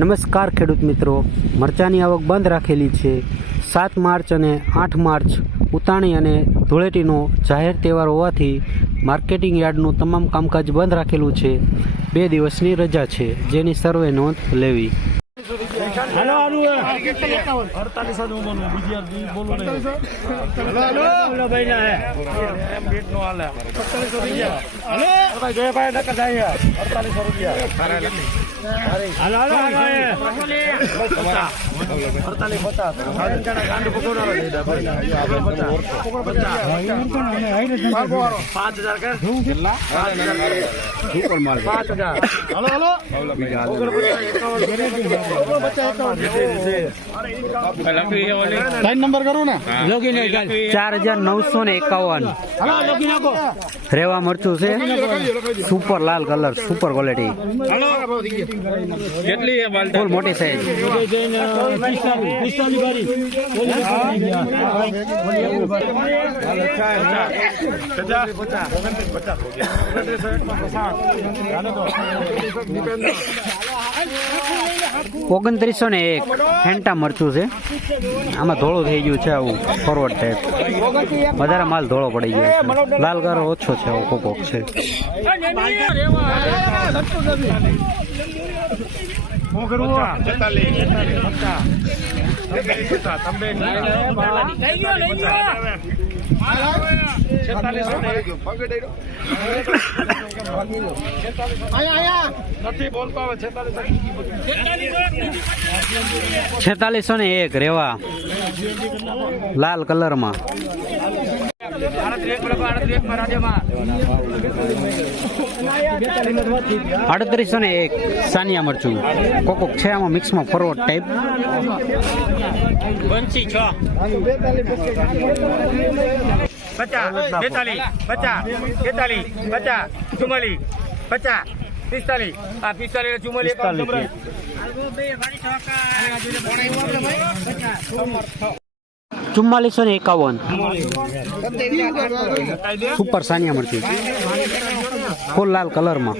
નમસ્કાર ખેડૂત મિત્રો. મરચાની આવક બંધ રાખેલી છે. સાત માર્ચ અને આઠ માર્ચ ઉતાણી અને ધૂળેટીનો જાહેર તહેવાર હોવાથી માર્કેટિંગ યાર્ડનું તમામ કામકાજ બંધ રાખેલું છે. બે દિવસની રજા છે. જેની સર્વે નોંધ લેવી. રૂપિયા. હાલો. હાલો પાંચ હજાર કે પાંચ હજાર હાલો હાલો નંબર કરું ને ચાર હજાર નવસો ને એકાવન. રેવા મરચું છે. સુપર લાલ કલર સુપર ક્વોલિટી કેટલી ફૂલ મોટી સાઈઝ ઓગણત્રીસો ને એક ફેન્ટા મરચું છે. આમાં ધોળું થઈ ગયું છે આવું ફોરવર્ડ ટાઈપ વધારે માલ ધોળો પડી ગયો છે. લાલ ગારો ઓછો છે, આવો કોકોક છે. હવે છેતાલીસ છેતાલીસો ને એક રેવા. લાલ કલરમાં. અડત્રીસો ને એક સાનિયા મરચું. કોકોક છે આમાં મિક્સમાં ફોરવર્ડ ટાઈપ બંસી છ. પચાસ બેતાલીસ પચાસ બેતાલીસ પચાસ ચુમ્માલીસ પચાસ પિસ્તાલીસ. આ પિસ્તાલીસ ચુમ્માલીસ ચુમ્માલીસો ને એકાવન સુપર સાનિયા મળતી ફૂલ લાલ કલરમાં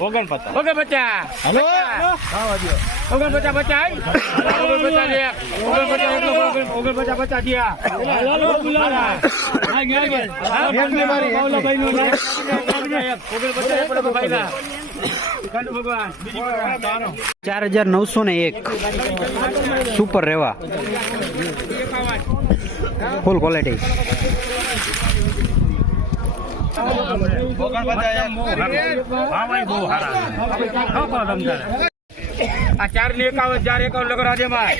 ઓગણ પચાસ ચાર હજાર નવસો ને એક. સુપર રેવા. ફૂલ ક્વોલિટી ચારની એકાવન ચાર એકાવન લગો રાજ્યમાં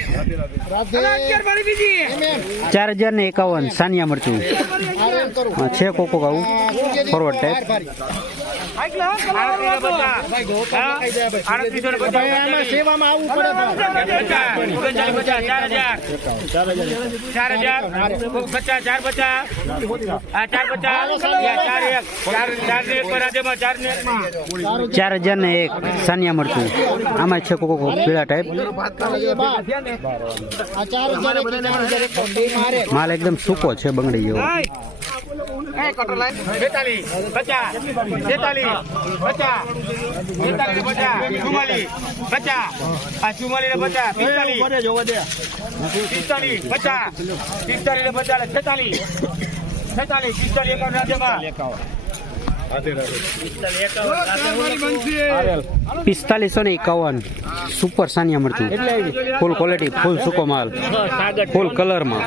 ચાર હજાર ને એકાવન સાનિયા મરચું. છે કોકો ગાવું ફોરવર્ડ ટાઈપ સેવામાં આવવું પડે ચાર હજાર પચાસ ચાર પચાસ ચાર પચાસ ચાર એક ચાર ચાર ને એક હજાર ને સાનિયા મળતું આમાં છે કોકો પીળા ટાઈપ માલ એકદમ સૂકો છે બંગડી જેવો. બેતાલીસ પચાસ તેતાલીસ પચાસ તેતાલીસ પચાસ ચુમ્માલીસ પચાસ. આ ચુમ્માલીસ ને પચાસ પિસ્તાલીસ. પિસ્તાલીસ પચાસ. પિસ્તાલીસ ને પચાસ છેતાલીસ. છેતાલીસ પિસ્તાલીસ એકાવન રાજ્યમાં. પિસ્તાલીસો ને એકાવન. સુપર સાનિયા મરચું. ફૂલ ક્વોલિટી ફૂલ સૂકો માલ. ફૂલ કલરમાં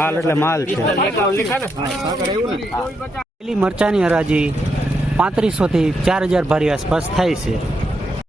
માલ એટલે માલ છે. પેલી મરચાની હરાજી પાંત્રીસો થી ચાર હજાર ભારી આસપાસ થાય છે.